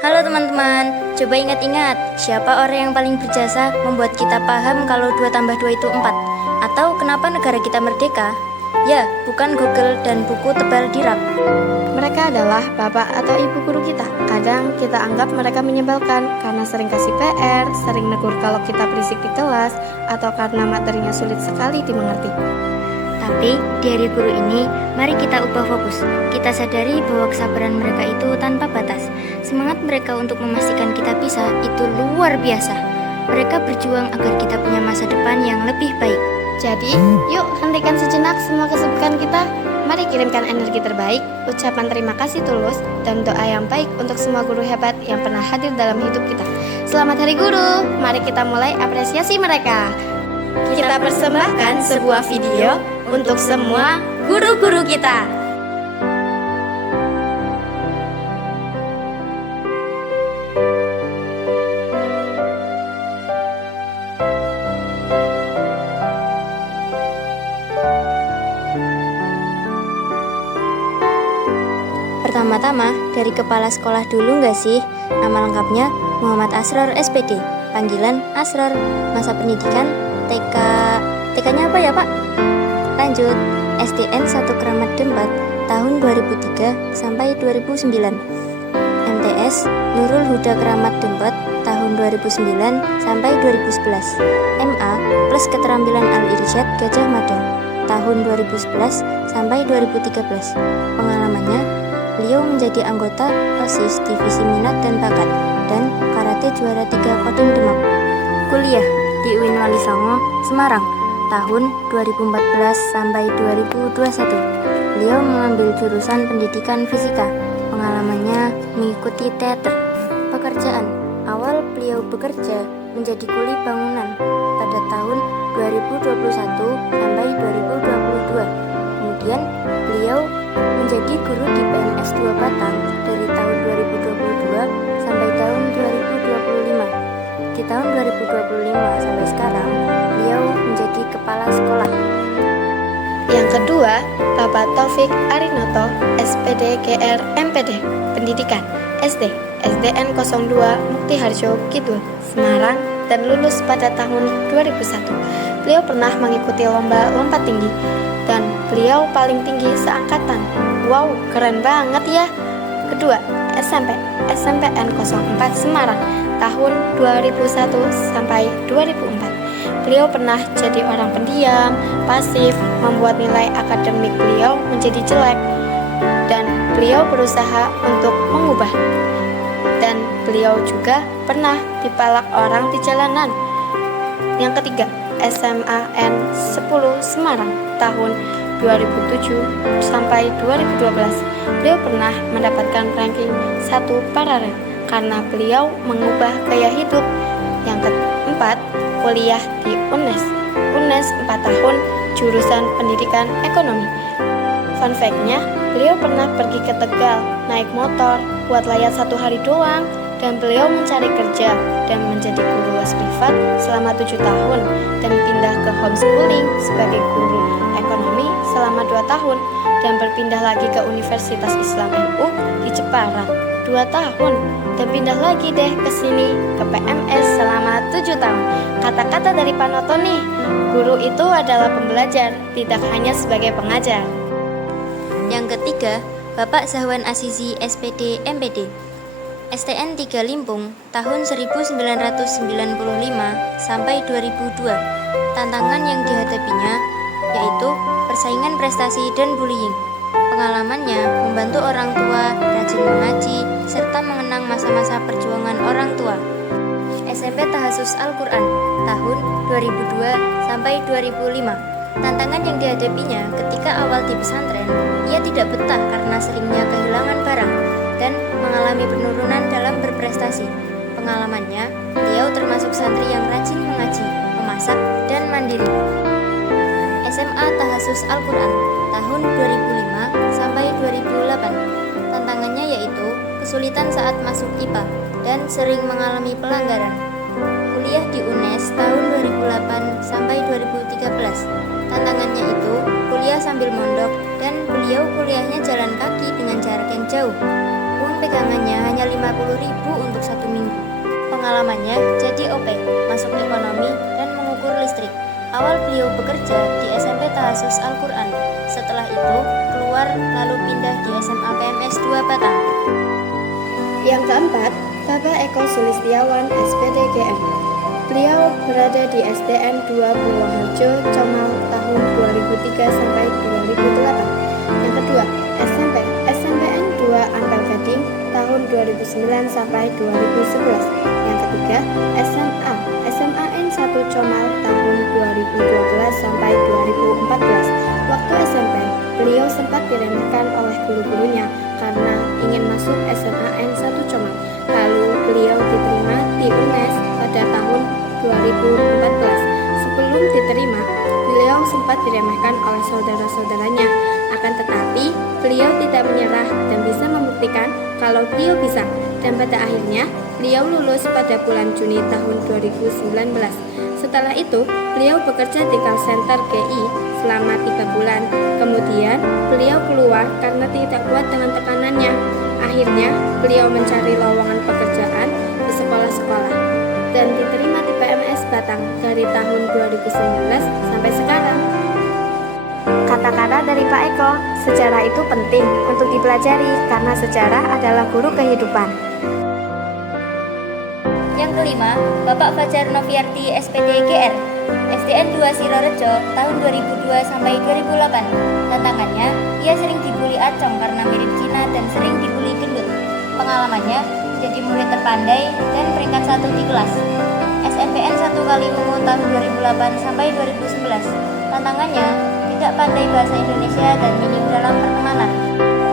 Halo teman-teman, coba ingat-ingat siapa orang yang paling berjasa membuat kita paham kalau 2 tambah 2 itu 4? Atau kenapa negara kita merdeka? Ya, bukan Google dan buku tebal di rak. Mereka adalah bapak atau ibu guru kita. Kadang kita anggap mereka menyebalkan karena sering kasih PR, sering negur kalau kita berisik di kelas, atau karena materinya sulit sekali dimengerti. Tapi di hari guru ini, mari kita ubah fokus. Kita sadari bahwa kesabaran mereka itu tanpa batas. Semangat mereka untuk memastikan kita bisa itu luar biasa. Mereka berjuang agar kita punya masa depan yang lebih baik. Jadi, yuk hentikan sejenak semua kesibukan kita. Mari kirimkan energi terbaik, ucapan terima kasih tulus, dan doa yang baik untuk semua guru hebat yang pernah hadir dalam hidup kita. Selamat Hari Guru, mari kita mulai apresiasi mereka. Kita persembahkan sebuah video untuk semua guru-guru kita. Pertama-tama, dari kepala sekolah dulu nggak sih? Nama lengkapnya Muhammad Asror SPD, panggilan Asror. Masa pendidikan TK. TK-nya apa ya Pak? Lanjut, SDN 1 Kramat Dempat tahun 2003 sampai 2009. MTS Nurul Huda Kramat Dempat tahun 2009 sampai 2011. MA plus keterampilan Al-Irsyad Gajah Mada tahun 2011 sampai 2013. Pengalamannya, beliau menjadi anggota OSIS Divisi Minat dan Bakat dan Karate juara 3 Kodim Demak. Kuliah di UIN Wali Songo, Semarang tahun 2014 sampai 2021. Beliau mengambil jurusan pendidikan fisika. Pengalamannya mengikuti teater. Pekerjaan awal beliau bekerja menjadi kuli bangunan pada tahun 2021 sampai 2022. Kemudian beliau menjadi guru di PNS 2 Batang dari tahun 2022 sampai tahun 2025. Di tahun 2025 sampai sekarang, beliau menjadi kepala sekolah. Yang kedua, Bapak Taufik Arinoto, SPD GR MPD, Pendidikan, SD, SDN 02 Mukti Harjo Kidul, Semarang, dan lulus pada tahun 2001. Beliau pernah mengikuti lomba lompat tinggi, dan beliau paling tinggi seangkatan. Wow, keren banget ya. Kedua, SMP, SMPN 04 Semarang, tahun 2001 sampai 2004. Beliau pernah jadi orang pendiam, pasif, membuat nilai akademik beliau menjadi jelek, dan beliau berusaha untuk mengubah. Dan beliau juga pernah dipalak orang di jalanan. Yang ketiga, SMAN 10 Semarang, tahun 2007 sampai 2012. Beliau pernah mendapatkan ranking 1 paralel karena beliau mengubah gaya hidup. Yang keempat, kuliah di UNES 4 tahun, jurusan pendidikan ekonomi. Fun fact-nya, beliau pernah pergi ke Tegal naik motor buat layar 1 hari doang, dan beliau mencari kerja dan menjadi guru les privat selama 7 tahun dan pindah ke homeschooling sebagai guru ekonomi selama 2 tahun dan berpindah lagi ke Universitas Islam NU di Jepara 2 tahun dan pindah lagi deh ke sini ke PMS selama 7 tahun. Kata-kata dari Pak Noto nih, guru itu adalah pembelajar, tidak hanya sebagai pengajar. Yang ketiga, Bapak Zahwan Azizi SPD MPD, STN 3 Limpung tahun 1995 sampai 2002. Tantangan yang dihadapinya yaitu persaingan prestasi dan bullying. Pengalamannya membantu orang tua, rajin mengaji, serta mengenang masa-masa perjuangan orang tua. SMP Tahasus Al-Quran tahun 2002 sampai 2005. Tantangan yang dihadapinya ketika awal di pesantren, ia tidak betah karena seringnya kehilangan barang dan mengalami penurunan dalam berprestasi. Pengalamannya, beliau termasuk santri yang rajin mengaji, memasak, dan mandiri. SMA Tahasus Al-Quran tahun 2005 sampai 2008. Tantangannya yaitu kesulitan saat masuk IPA dan sering mengalami pelanggaran. Kuliah di UNES tahun 2008 sampai 2013. Tantangannya itu kuliah sambil mondok dan beliau kuliahnya jalan kaki dengan jarak yang jauh. Uang pegangannya hanya 50.000 untuk 1 minggu. Pengalamannya jadi OP, masuk ekonomi dan mengukur listrik. Awal beliau bekerja di SMP Tahasus Al-Quran. Setelah itu keluar lalu pindah di SMA PMS 2 Batang. Yang keempat, Bapak Eko Sulistiawan, SPD GM. Beliau berada di SDN 2 Purwoharjo, Comal tahun 2003 sampai 2008. Yang kedua, SMPN 2 Ampel Gading tahun 2009 sampai 2011. Yang ketiga, SMAN 1 Comal tahun 2012 sampai 2014. Waktu SMP, beliau sempat diremehkan oleh guru-gurunya karena ingin masuk SMAN 1 Comal. Lalu beliau diterima di UNES pada tahun 2014. Sebelum diterima, beliau sempat diremehkan oleh saudara-saudaranya. Akan tetapi, beliau tidak menyerah dan bisa membuktikan kalau beliau bisa. Dan pada akhirnya, beliau lulus pada bulan Juni tahun 2019. Setelah itu, beliau bekerja di call center GI selama 3 bulan. Kemudian, beliau keluar karena tidak kuat dengan tekanannya. Akhirnya, beliau mencari lowongan pekerjaan di sekolah-sekolah dan diterima di PMS Batang dari tahun 2019 sampai sekarang. Kata-kata dari Pak Eko, sejarah itu penting untuk dipelajari karena sejarah adalah guru kehidupan. Yang kelima, Bapak Fajar Noviarti SPD GR, SDN 2 Sidorejo tahun 2002 sampai 2008. Tantangannya, ia sering dibully acong karena mirip Cina dan sering dibully gendut. Pengalamannya, jadi murid terpandai dan peringkat 1 di kelas. SNPN 1 Kaliwungu tahun 2008 sampai 2011. Tantangannya, tidak pandai bahasa Indonesia dan minim dalam pertemanan.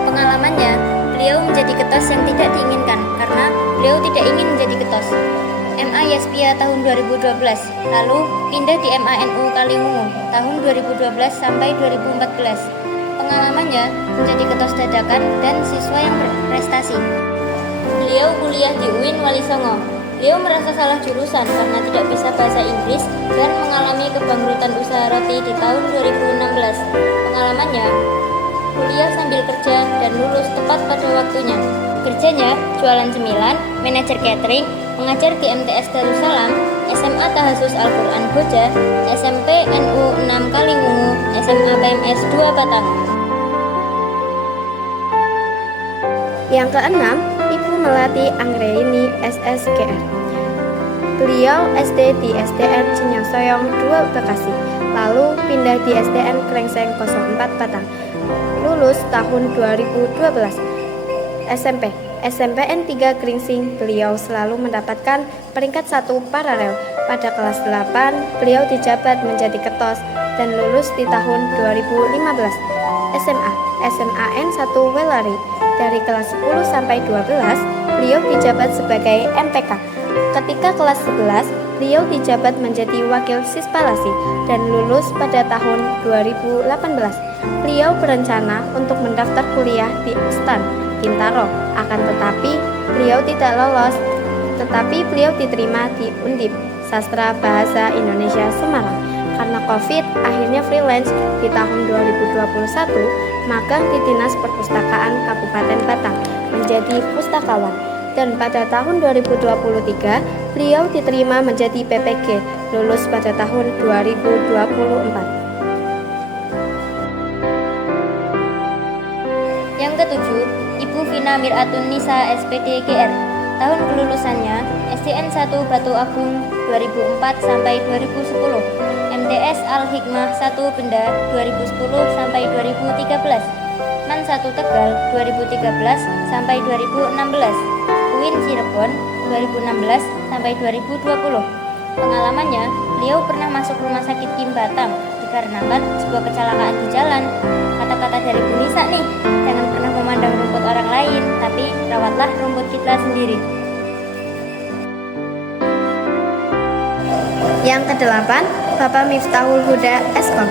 Pengalamannya, beliau menjadi ketos yang tidak diinginkan karena beliau tidak ingin menjadi ketos. MA Yespia tahun 2012, lalu pindah di MANU Kaliwungu tahun 2012 sampai 2014. Pengalamannya menjadi ketos dadakan dan siswa yang berprestasi. Beliau kuliah di UIN Wali Songo. Beliau merasa salah jurusan karena tidak bisa bahasa Inggris dan mengalami kebangkrutan usaha roti di tahun 2016. Pengalamannya, kuliah sambil kerja dan lulus tepat pada waktunya. Kerjanya jualan cemilan, manajer catering, mengajar di MTS Darussalam, SMA Tahasus Al-Quran Boja, SMP NU 6 Kaliwungu, SMA PMS 2 Batang. Yang keenam, Ibu Melati Anggraini SSGR. Beliau SD di SDN Cinyongsoyong 2 Bekasi, lalu pindah di SDN Krengseng 04 Batang. Lulus tahun 2012. SMPN 3 Gringsing, beliau selalu mendapatkan peringkat 1 paralel. Pada kelas 8, beliau dijabat menjadi ketos dan lulus di tahun 2015. SMAN 1 Welari, dari kelas 10 sampai 12, beliau dijabat sebagai MPK. Ketika kelas 11, beliau dijabat menjadi wakil Sispalasi dan lulus pada tahun 2018. Beliau berencana untuk mendaftar kuliah di STAN, Bintaro, akan tetapi beliau tidak lolos. Tetapi beliau diterima di Undip, Sastra Bahasa Indonesia Semarang. Karena COVID, akhirnya freelance di tahun 2021, magang di Dinas Perpustakaan Kabupaten Batang menjadi pustakawan. Dan pada tahun 2023, beliau diterima menjadi PPG, lulus pada tahun 2024. Yang ketujuh, Ibu Vina Miratun Nisa SPD GR. Tahun kelulusannya SDN 1 Batu Agung 2004 sampai 2010. MTS Al-Hikmah 1 Benda 2010 sampai 2013. MAN 1 Tegal 2013 sampai 2016. UIN Cirebon 2016 sampai 2020. Pengalamannya, beliau pernah masuk rumah sakit Kim Batam dikarenakan sebuah kecelakaan di jalan. Kata-kata dari Bu Nisa nih, jangan pernah memandang rumput orang lain, tapi rawatlah rumput kita sendiri. Yang kedelapan, Bapak Miftahul Huda Eskom.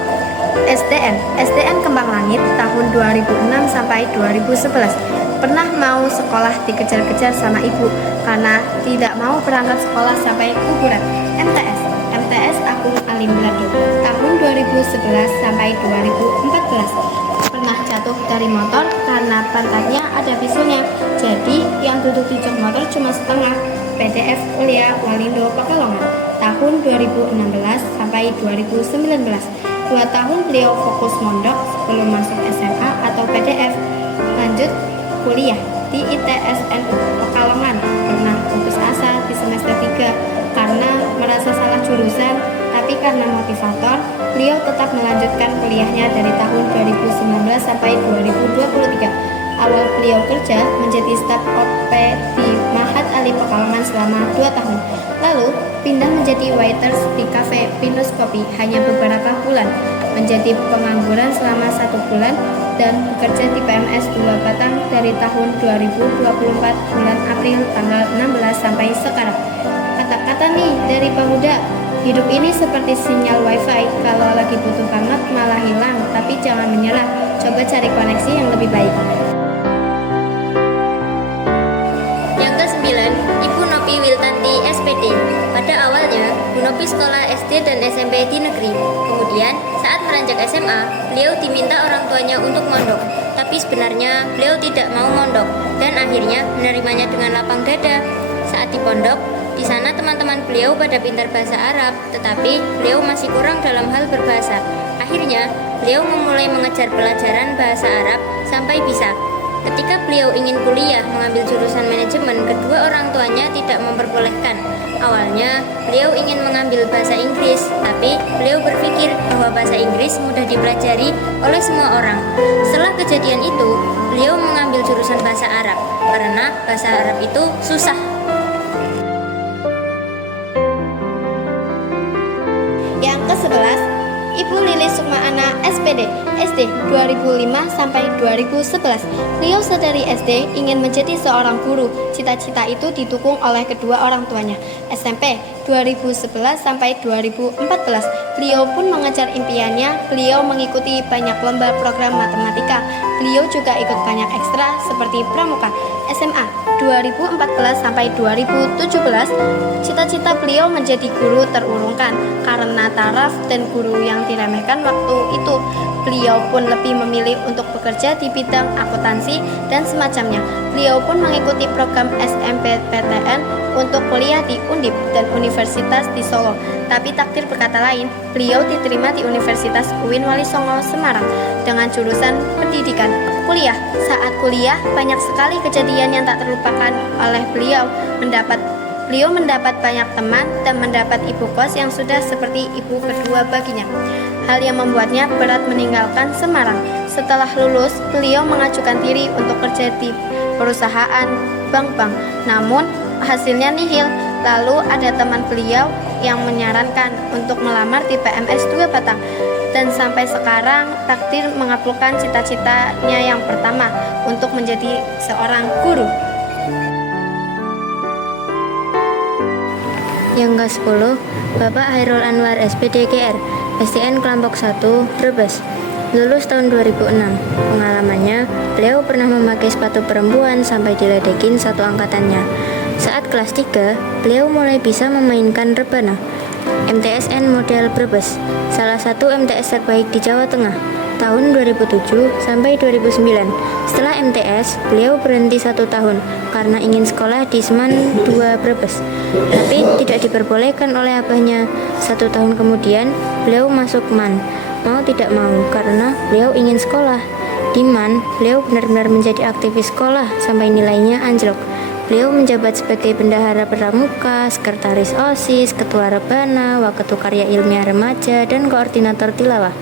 SDN Kembang Langit tahun 2006 sampai 2011. Pernah mau sekolah dikejar-kejar sama ibu karena tidak mau berangkat sekolah sampai kuburan. MTS Agung Alim Belado tahun 2011 sampai 2014. Pernah jatuh dari motor karena pantatnya ada bisunya. Jadi yang duduk di jok motor cuma setengah. PDF Kuliah Walindo Pekalongan tahun 2016 sampai 2019. 2 tahun beliau fokus mondok sebelum masuk SMA atau PDF. Lanjut kuliah di ITSNU Pekalongan. Pernah putus asa di semester 3 karena merasa salah jurusan, tapi karena motivator, beliau tetap melanjutkan kuliahnya dari tahun 2019 sampai 2023. Awal beliau kerja menjadi staf OP di Mahat Ali Pekalongan selama 2 tahun. Lalu pindah menjadi waiters di kafe Pinus Kopi hanya beberapa bulan, menjadi pengangguran selama 1 bulan, dan bekerja di PMS 2 Batang dari tahun 2024 bulan April tanggal 16 sampai sekarang. Kata-kata nih dari Pak Huda, hidup ini seperti sinyal wifi, kalau lagi butuh banget malah hilang, tapi jangan menyerah, coba cari koneksi yang lebih baik. Yang ke-9, Ibu Nopi Wiltanti SPD. Pada awalnya, Bu Nopi sekolah SD dan SMP di negeri. Kemudian, saat meranjak SMA, beliau diminta orang tuanya untuk mondok. Tapi sebenarnya beliau tidak mau mondok dan akhirnya menerimanya dengan lapang dada. Saat di pondok, di sana teman-teman beliau pada pintar bahasa Arab, tetapi beliau masih kurang dalam hal berbahasa. Akhirnya, beliau memulai mengejar pelajaran bahasa Arab sampai bisa. Ketika beliau ingin kuliah mengambil jurusan manajemen, kedua orang tuanya tidak memperbolehkan. Awalnya, beliau ingin mengambil bahasa Inggris, tapi beliau berpikir bahwa bahasa Inggris mudah dipelajari oleh semua orang. Setelah kejadian itu, beliau mengambil jurusan bahasa Arab, karena bahasa Arab itu susah. Yang ke-11, Ibu Lilis Sukmaana SPD, SD 2005 sampai 2011. Beliau sedari SD ingin menjadi seorang guru. Cita-cita itu didukung oleh kedua orang tuanya. SMP 2011 sampai 2014. Beliau pun mengejar impiannya. Beliau mengikuti banyak lomba program matematika. Beliau juga ikut banyak ekstra seperti pramuka. SMA 2014 sampai 2017. Cita-cita beliau menjadi guru terurungkan karena taraf dan guru yang diremehkan waktu itu. Beliau pun lebih memilih untuk bekerja di bidang akuntansi dan semacamnya. Beliau pun mengikuti program SMPTN untuk kuliah di Undip dan Universitas di Solo. Tapi takdir berkata lain, beliau diterima di Universitas UIN Wali Songo Semarang dengan jurusan pendidikan. Kuliah. Saat kuliah, banyak sekali kejadian yang tak terlupakan oleh beliau. Beliau mendapat banyak teman dan mendapat ibu kos yang sudah seperti ibu kedua baginya. Hal yang membuatnya berat meninggalkan Semarang. Setelah lulus, beliau mengajukan diri untuk kerja di perusahaan bank-bank. Namun, hasilnya nihil. Lalu ada teman beliau yang menyarankan untuk melamar di PMS 2 Batang. Dan sampai sekarang takdir mengabulkan cita-citanya yang pertama untuk menjadi seorang guru. Yang ke-10, Bapak Hairul Anwar SPD GR, STN kelompok 1, Brebes. Lulus tahun 2006. Pengalamannya, beliau pernah memakai sepatu perempuan sampai diledekin satu angkatannya. Saat kelas 3, beliau mulai bisa memainkan rebana. MTSN model Brebes, salah satu MTS terbaik di Jawa Tengah, tahun 2007 sampai 2009. Setelah MTS, beliau berhenti 1 tahun karena ingin sekolah di Seman 2 Brebes, tapi tidak diperbolehkan oleh abahnya. 1 tahun kemudian, beliau masuk MAN, mau tidak mau karena beliau ingin sekolah. Di MAN, beliau benar-benar menjadi aktivis sekolah sampai nilainya anjlok. Beliau menjabat sebagai bendahara pramuka, sekretaris OSIS, ketua rebana, waketu karya ilmiah remaja, dan koordinator tilawah.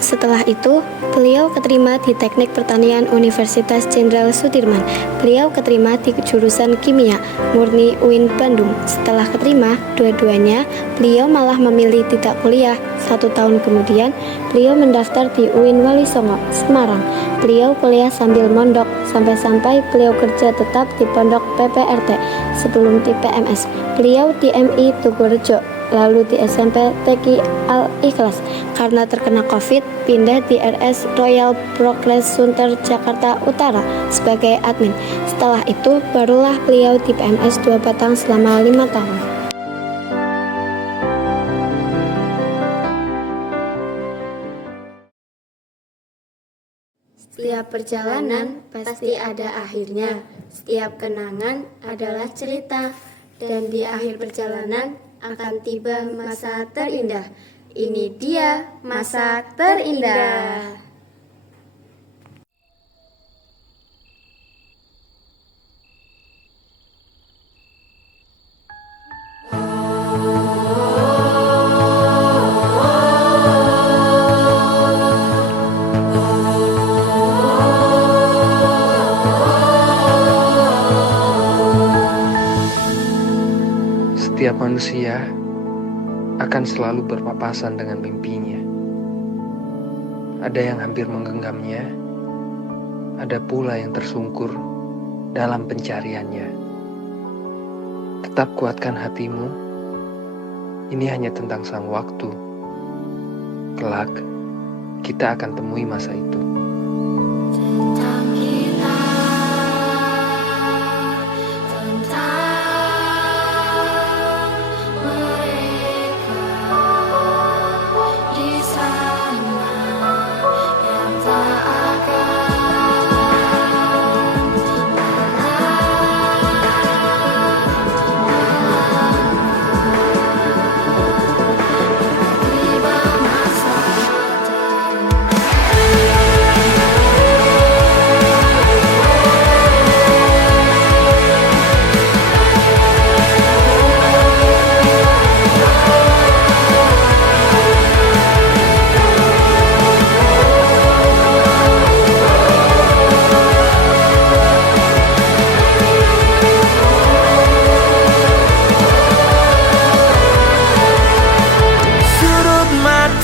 Setelah itu, beliau keterima di Teknik Pertanian Universitas Jenderal Sudirman. Beliau keterima di jurusan Kimia Murni UIN Bandung. Setelah keterima, dua-duanya, beliau malah memilih tidak kuliah. 1 tahun kemudian, beliau mendaftar di UIN Wali Songo, Semarang. Beliau kuliah sambil mondok, sampai-sampai beliau kerja tetap di Pondok PPRT sebelum di PMS. Beliau di MI Tugurejo, lalu di SMP TQ Al-Ikhlas. Karena terkena COVID, pindah di RS Royal Progress Sunter Jakarta Utara sebagai admin. Setelah itu, barulah beliau di PMS 2 Batang selama 5 tahun. Setiap perjalanan pasti ada akhirnya. Setiap kenangan adalah cerita. Dan di akhir perjalanan akan tiba masa terindah. Ini dia masa terindah. Setiap manusia akan selalu berpapasan dengan mimpinya. Ada yang hampir menggenggamnya, ada pula yang tersungkur dalam pencariannya. Tetap kuatkan hatimu, ini hanya tentang sang waktu. Kelak, kita akan temui masa itu.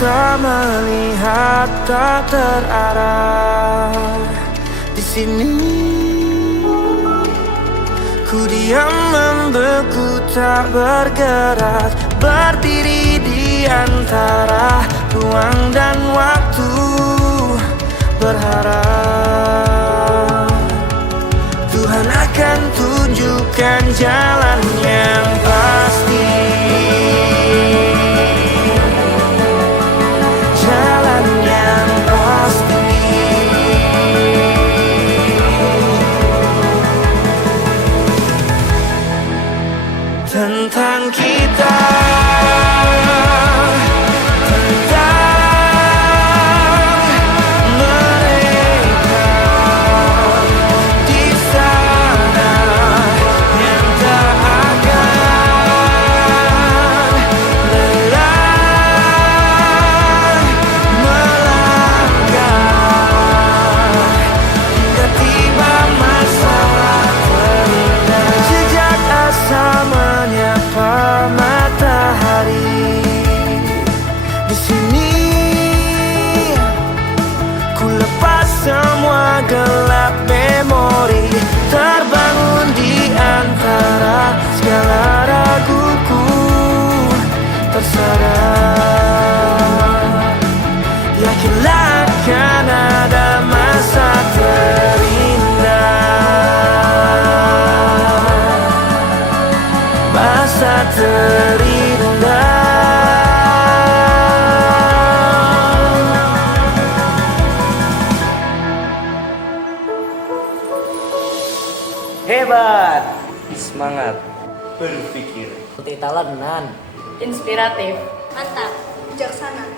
Tak melihat, tak terarah. Di sini ku diam membeku, tak bergerak, berdiri di antara ruang dan waktu, berharap Tuhan akan tunjukkan jalan yang pasti. Tentang kita, tentang mereka di sana yang tak akan lelah melangkah hingga tiba masa terindah. Jejak asa menyapa matahari. Di sini ku lepas semua gelap memori, terbangun di antara segala raguku, tersadar yakinlah akan ada masa terindah. Masa terindah. Hebat, semangat, berpikir, multitalentan, Inspiratif, Mantap. bijaksana.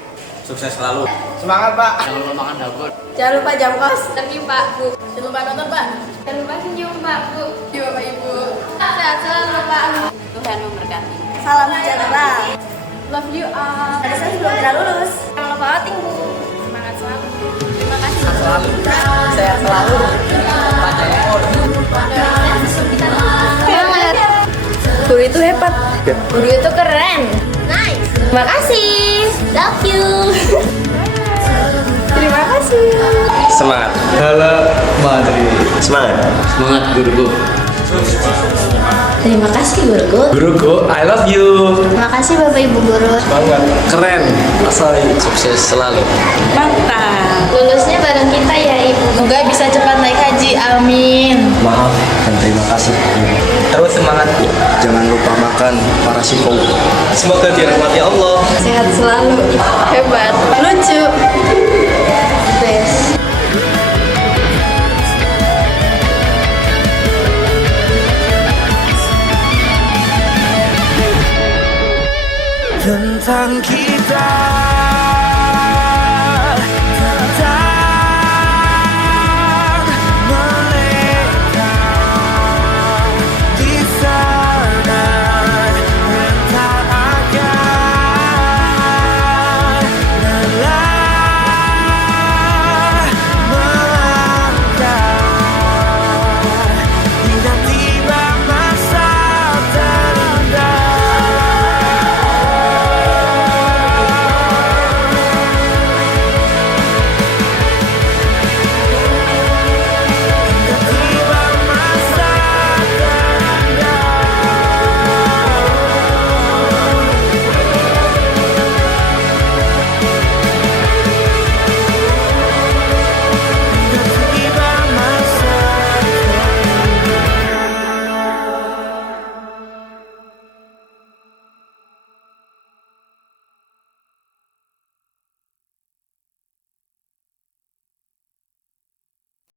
sukses selalu. Semangat Pak. Jangan lupa makan dapur. Jangan lupa jam kos. Thank you Pak, Bu. Jangan lupa nonton Pak. Jangan lupa senyum Pak, Bu. Iya Bapak Ibu. Sehat selalu Pak. Tuhan memberkati. Salam sejahtera. Love you all. Tadi saya belum pernah lulus. Jangan lupa outing Bu. Semangat selalu. Terima kasih. Selalu. Sehat selalu. Panjang umur. Semangat. Guru itu hebat. Guru itu keren. Nice. Terima kasih. Love you. Terima kasih. Semangat. Halo Madri. Semangat. Semangat guruku. Terima kasih guruku. Guruku, I love you. Terima kasih Bapak Ibu guru. Semangat. Keren. Asal sukses selalu. Mantap. Lulusnya bareng kita ya Ibu. Semoga bisa cepat naik haji. Amin. Maaf dan terima kasih. Terus semangat. Jangan lupa makan parasiko. Semoga dirahmati Allah. Sehat selalu. Hebat. Lucu. Best. tentang kita.